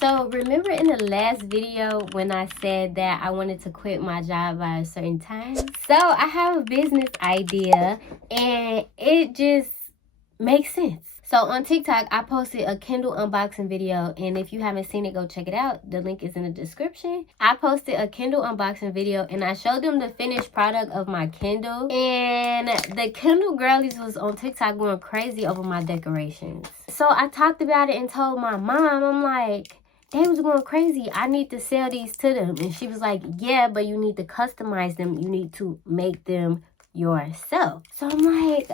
So remember in the last video when I said that I wanted to quit my job by a certain time? So I have a business idea and it just makes sense. So on TikTok, I posted a Kindle unboxing video, and if you haven't seen it, go check it out. The link is in the description. I posted a Kindle unboxing video, and I showed them the finished product of my Kindle, and the Kindle girlies was on TikTok going crazy over my decorations. So I talked about it and told my mom, I'm like, they was going crazy. I need to sell these to them. And she was like, yeah, but you need to customize them. You need to make them yourself. So I'm like,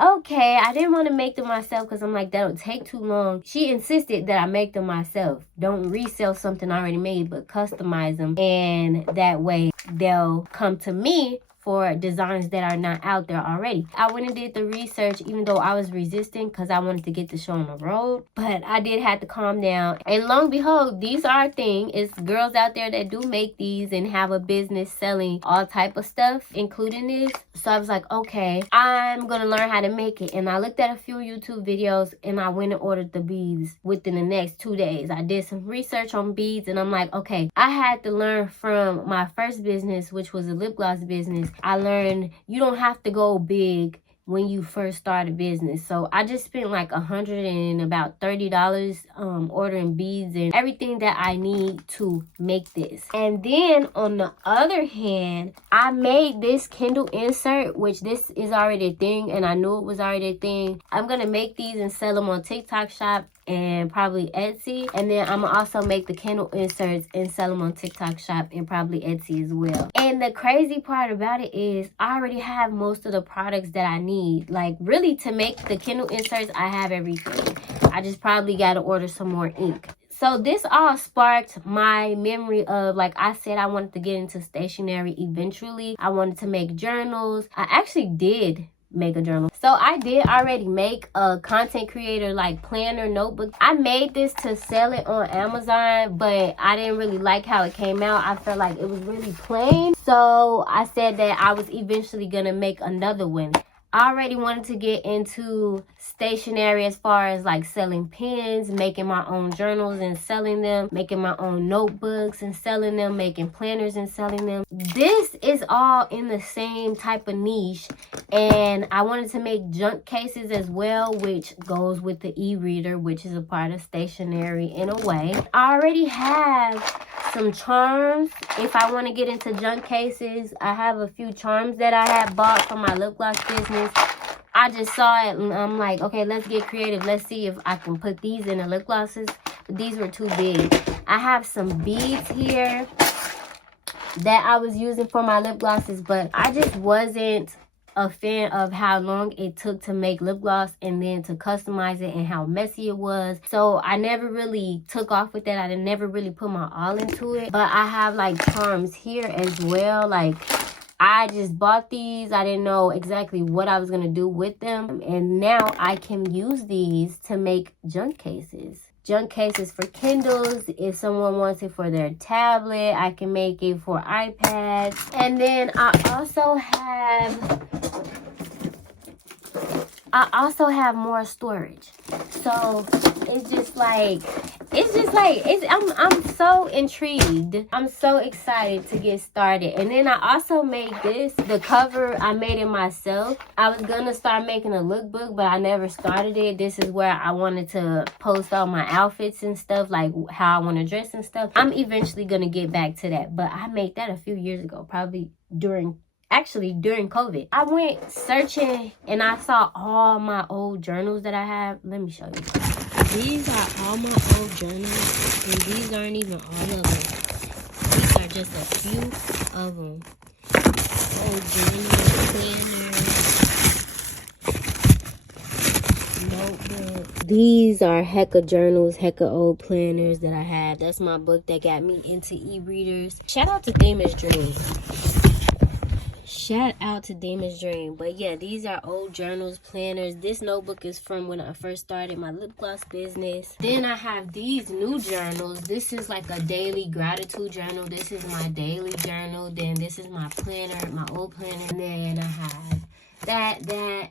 okay, I didn't want to make them myself because I'm like, that'll take too long. She insisted that I make them myself. Don't resell something already made, but customize them. And that way they'll come to me for designs that are not out there already. I went and did the research, even though I was resisting because I wanted to get the show on the road. But I did have to calm down. And lo and behold, these are a thing. It's girls out there that do make these and have a business selling all type of stuff, including this. So I was like, okay, I'm gonna learn how to make it. And I looked at a few YouTube videos and I went and ordered the beads within the next 2 days. I did some research on beads and I'm like, okay, I had to learn from my first business, which was a lip gloss business. I learned you don't have to go big when you first start a business. So I just spent like $130 ordering beads and everything that I need to make this. And then on the other hand, I made this Kindle insert, which this is already a thing and I knew it was already a thing. I'm gonna make these and sell them on TikTok Shop and probably Etsy. And then I'm gonna also make the Kindle inserts and sell them on TikTok Shop and probably Etsy as well. And the crazy part about it is I already have most of the products that I need. Like really to make the Kindle inserts, I have everything. I just probably gotta order some more ink. So this all sparked my memory of, like I said, I wanted to get into stationery eventually. I wanted to make journals. I actually did make a journal. So I did already make a content creator like planner notebook. I made this to sell it on Amazon, but I didn't really like how it came out. I felt like it was really plain. So I said that I was eventually gonna make another one. I already wanted to get into stationery as far as like selling pens, making my own journals and selling them, making my own notebooks and selling them, making planners and selling them. This is all in the same type of niche. And I wanted to make junk cases as well, which goes with the e-reader, which is a part of stationery in a way. I already have some charms. If I want to get into junk cases, I have a few charms that I had bought from my lip gloss business. I just saw it and I'm like, okay, let's get creative. Let's see if I can put these in the lip glosses. But these were too big. I have some beads here that I was using for my lip glosses, but I just wasn't a fan of how long it took to make lip gloss and then to customize it and how messy it was. So I never really took off with that. I never really put my all into it. But I have like charms here as well. Like I just bought these. I didn't know exactly what I was going to do with them. And now I can use these to make junk cases. Junk cases for Kindles. If someone wants it for their tablet, I can make it for iPads. And then I also have more storage. So it's just like I'm so intrigued. I'm so excited to get started. And then I also made this. The cover I made it myself. I was gonna start making a lookbook, but I never started it. This is where I wanted to post all my outfits and stuff, like how I want to dress and stuff. I'm eventually gonna get back to that, but I made that a few years ago, probably during COVID. I went searching and I saw all my old journals that I have. Let me show you. These are all my old journals, and these aren't even all of them. These are just a few of them. Old journals, planners, notebook. These are hecka journals, hecka old planners that I have. That's my book that got me into e-readers. Shout out to Demon's Dream. Shout out to Demon's Dream. But yeah, these are old journals, planners. This notebook is from when I first started my lip gloss business. Then I have these new journals. This is like a daily gratitude journal. This is my daily journal. Then this is my planner, my old planner. And then I have that,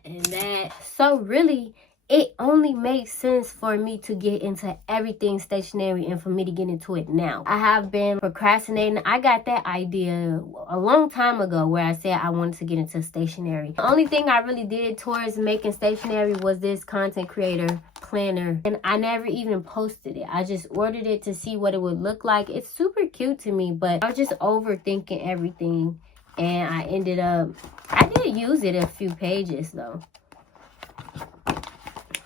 and that. So really, it only makes sense for me to get into everything stationery and for me to get into it now. I have been procrastinating. I got that idea a long time ago where I said I wanted to get into stationery. The only thing I really did towards making stationery was this content creator planner, and I never even posted it. I just ordered it to see what it would look like. It's super cute to me, but I was just overthinking everything, and I ended up, I did use it a few pages though.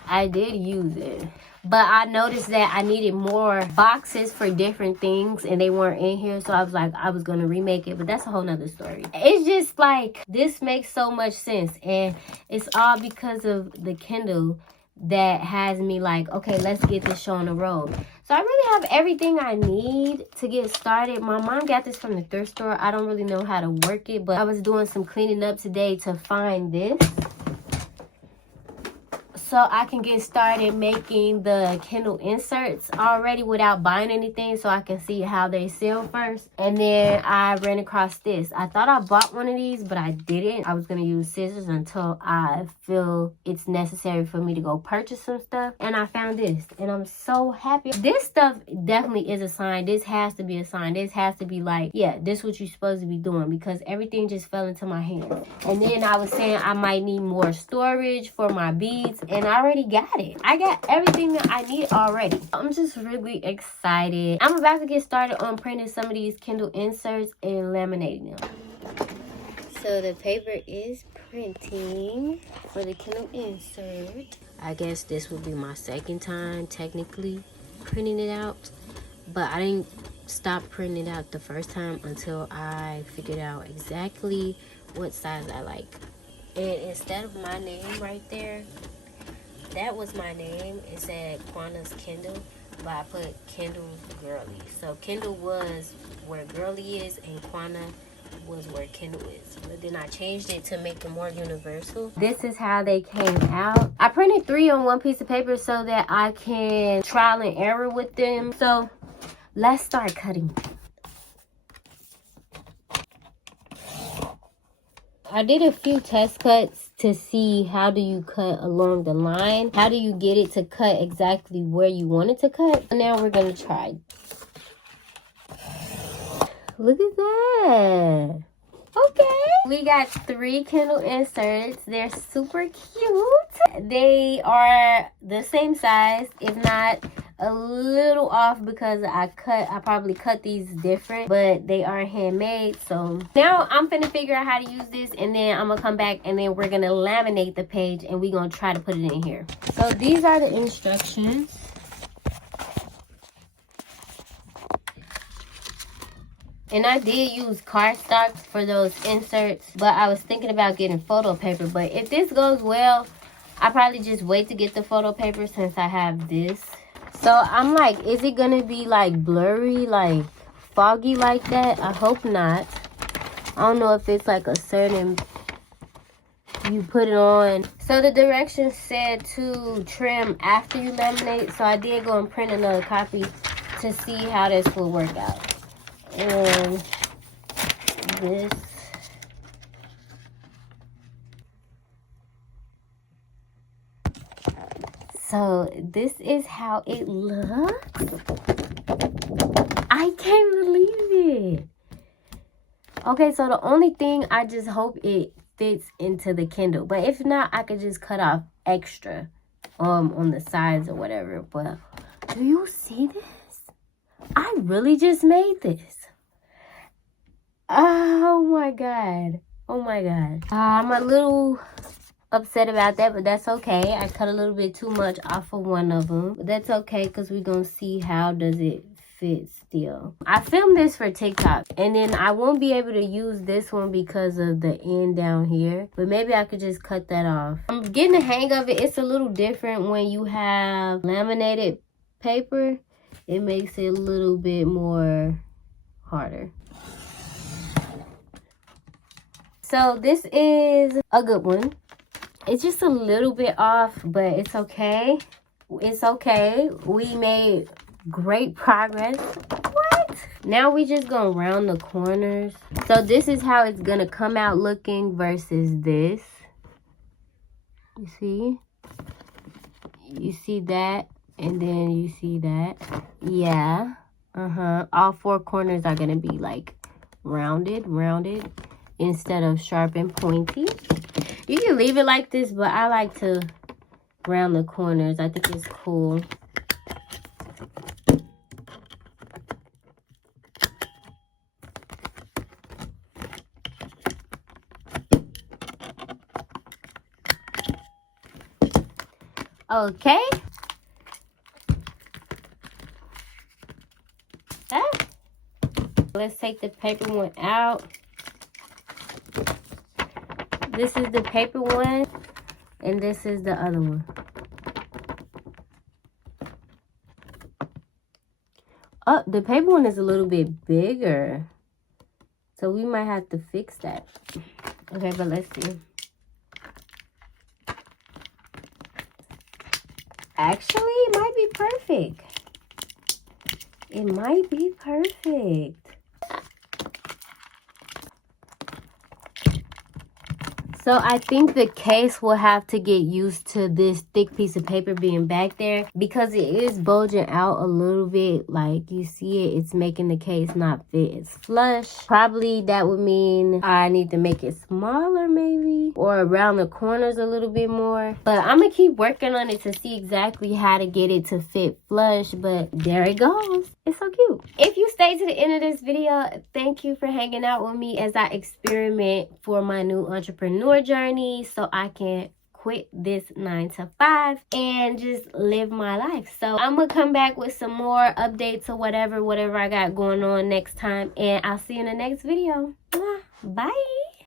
I did use it, but I noticed that I needed more boxes for different things and they weren't in here, so I was like, I was gonna remake it, but that's a whole nother story. It's just like, this makes so much sense, and it's all because of the Kindle that has me like, okay, let's get this show on the road. So I really have everything I need to get started. My mom got this from the thrift store. I don't really know how to work it, but I was doing some cleaning up today to find this, so I can get started making the Kindle inserts already without buying anything, so I can see how they sell first. And then I ran across this. I thought I bought one of these, but I didn't. I was going to use scissors until I feel it's necessary for me to go purchase some stuff. And I found this, and I'm so happy. This stuff definitely is a sign. This has to be a sign. This has to be like, yeah, this is what you're supposed to be doing, because everything just fell into my hands. And then I was saying I might need more storage for my beads, and I already got it. I got everything that I need already. I'm just really excited. I'm about to get started on printing some of these Kindle inserts and laminating them. So the paper is printing for the Kindle insert. I guess this will be my second time technically printing it out, but I didn't stop printing it out the first time until I figured out exactly what size I like. And instead of my name right there, that was my name. It said Quanna's Kindle, but I put Kindle Girly. So Kindle was where Girly is, and Quanna was where Kindle is. But then I changed it to make it more universal. This is how they came out. I printed 3 on one piece of paper so that I can trial and error with them. So let's start cutting. I did a few test cuts to see how do you cut along the line. How do you get it to cut exactly where you want it to cut? Now we're going to try. Look at that. Okay. We got 3 Kindle inserts. They're super cute. They are the same size, if not a little off, because I probably cut these different, but they are handmade. So now I'm finna figure out how to use this, and then I'm gonna come back and then we're gonna laminate the page and we're gonna try to put it in here. So these are the instructions. And I did use cardstock for those inserts, but I was thinking about getting photo paper. But if this goes well, I'll probably just wait to get the photo paper since I have this. So I'm like, is it gonna be like blurry, like foggy like that? I hope not. I don't know if it's like a certain, you put it on. So the directions said to trim after you laminate. So I did go and print another copy to see how this will work out. And this. So this is how it looks. I can't believe it. Okay, so the only thing, I just hope it fits into the Kindle. But if not, I could just cut off extra on the sides or whatever. But do you see this? I really just made this. Oh my god. Oh my god. I'm a little upset about that, but that's okay. I cut a little bit too much off of one of them, but that's okay because we're gonna see how does it fit still. I filmed this for TikTok, and then I won't be able to use this one because of the end down here, but maybe I could just cut that off. I'm getting the hang of it. It's a little different when you have laminated paper. It makes it a little bit more harder. So this is a good one. It's just a little bit off, but it's okay. It's okay. We made great progress. What? Now we just gonna round the corners. So this is how it's gonna come out looking versus this. You see? You see that? And then you see that. Yeah. All 4 corners are going to be like rounded instead of sharp and pointy. You can leave it like this, but I like to round the corners. I think it's cool. Okay. Let's take the paper one out. This is the paper one, and this is the other one. Oh, the paper one is a little bit bigger, so we might have to fix that. Okay, but let's see. Actually, it might be perfect. It might be perfect. So I think the case will have to get used to this thick piece of paper being back there because it is bulging out a little bit. Like you see it, it's making the case not fit as flush. Probably that would mean I need to make it smaller maybe, or around the corners a little bit more. But I'm gonna keep working on it to see exactly how to get it to fit flush. But there it goes. It's so cute. If you stayed to the end of this video, thank you for hanging out with me as I experiment for my new entrepreneur journey so I can quit this 9-to-5 and just live my life. So I'm gonna come back with some more updates or whatever I got going on next time, and I'll see you in the next video. Bye.